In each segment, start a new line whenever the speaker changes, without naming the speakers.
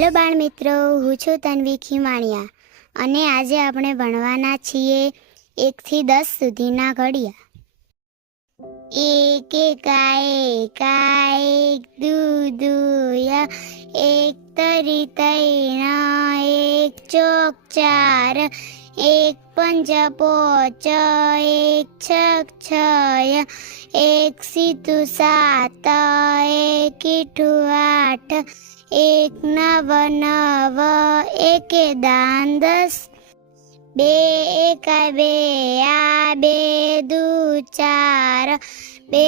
Hello બાળ મિત્રો હું છું તન્વી ખીમાણિયા અને આજે આપણે ભણવાના છીએ એકથી દસ સુધીના ઘડિયા. એક એકાએ એકાએક દુ દુય એક તરી, તૈણ, એક ચોક, ચાર, એક પંચ પોચ એક છક છય, એક સીધું સાત, એક આઠ, એક નવ નવ, એકે દાન દસ, બે એકા બે આ, બે દુ ચાર, બે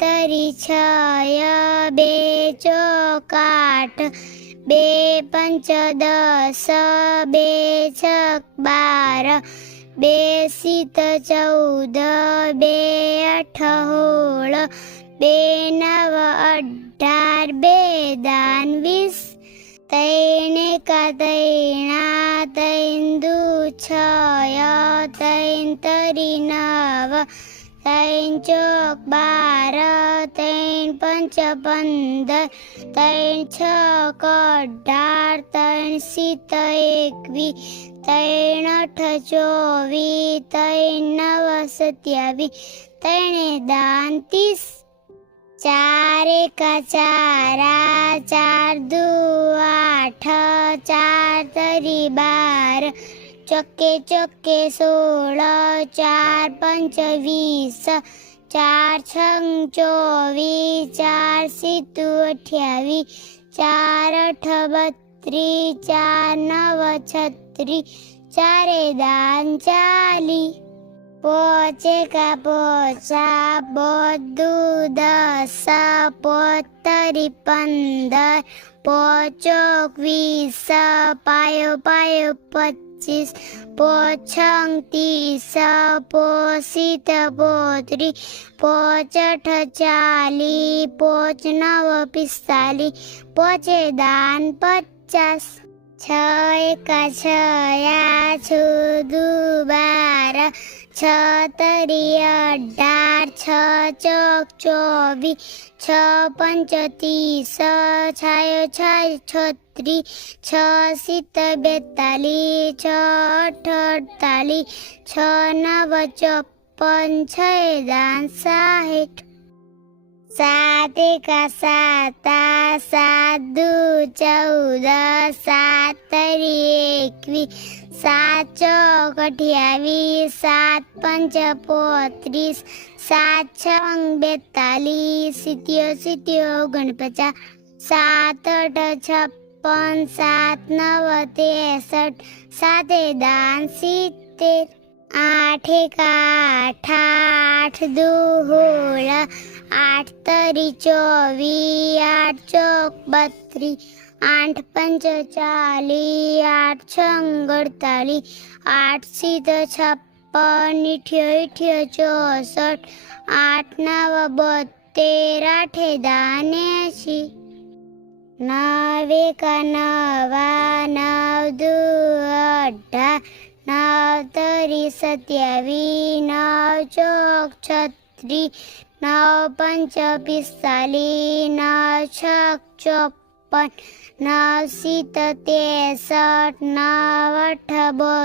તરી છય, બે ચોક આઠ બે પંચ દસ, બે છક બાર બે સિત ચૌદ, બે અઠ હોળ બે નવ અઢાર, બે દાન વીસ તૈણ કતૈણા તૈન દુ છય તૈન તરી નવ તૈણ ચોક બાર તૈણ પંચ પંદર તૈણ છ અઢાર તૈણ સિત એકવી તૈણ અઠ ચોવી તૈણ નવ સત્યાવી તૈણે દાન ત્રીસ. ચાર એકા ચારા ચાર દુ આઠ, ચાર તરી બાર ચોકે ચોકે સોળ ચાર પંચ વીસ ચાર છંગ ચોવીસ ચાર સીતુ અઠ્યાવીસ ચાર અઠ બત્રીસ ચાર નવ છત્રીસ ચારે દાન ચાલી પોચે કા પોચા બધું દસ પોતરી પંદર પોચોક વીસ પાયો પાયો પચીસ પોછંગ ત્રીસ પોસીત પોત્રી પોચઠ ચાલી પોચ નવ પિસ્તાલી પોચે દાન પચાસ છ એકા છયા છ દુ બાર છ તરી અઢાર છ ચોક ચોવીસ છ પંચ ત્રીસ છાયો છાય છત્રીસ છ સિત્ત બેતાલીસ છ અઠ અડતાલીસ સાત સાતા સાત દુ ચૌદ સાત તરી એકવીસ સાત ચોક અઠ્યાવીસ, સાત પંચ પોત્રીસ, સાત છંગ બેતાલીસ, સિત્યો સિત્યો ઓગણપચાસ, સાત અઠ છપ્પન, સાત નવ ત્રેસઠ સાતે દાન, સિત્તેર, આઠ એક આઠ આઠ દુ હોળ આઠ તરી ચોવી આઠ ચોક બત્રી આઠ પંચ ચાલી આઠ છ અડતાલીસ આઠ સીધ છપ્પન ઇઠ્યો ઇઠ્યો ચોસઠ આઠ નવ બોતેર આઠે દાનેશી. નવ એકા નવા દુ અઢાર નવ તરી સત્યાવી, નવ ચોક છત્રીસ नव पञ्च पिस्तालि नव षक् चीते षट् नवठिन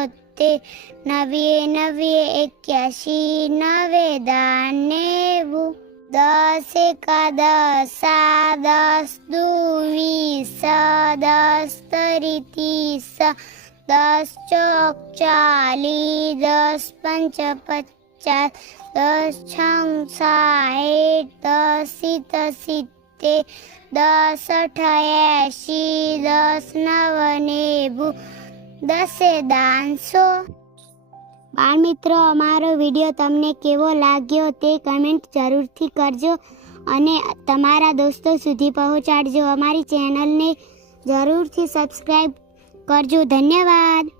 एकशि नवे दानेवु दश एकादश द्वि स दस्तरिति तरिति स दि दश पञ्चप પચાસ દસ છંગ સાઠ દસ સીત સિત્તેર દસ અઠ દસ નવ નેવું દસે દાનસો બાળ મિત્રો અમારો વીડિયો તમને કેવો લાગ્યો તે કમેન્ટ જરૂરથી કરજો અને તમારા દોસ્તો સુધી પહોંચાડજો. અમારી ચેનલને જરૂરથી સબસ્ક્રાઈબ કરજો. ધન્યવાદ.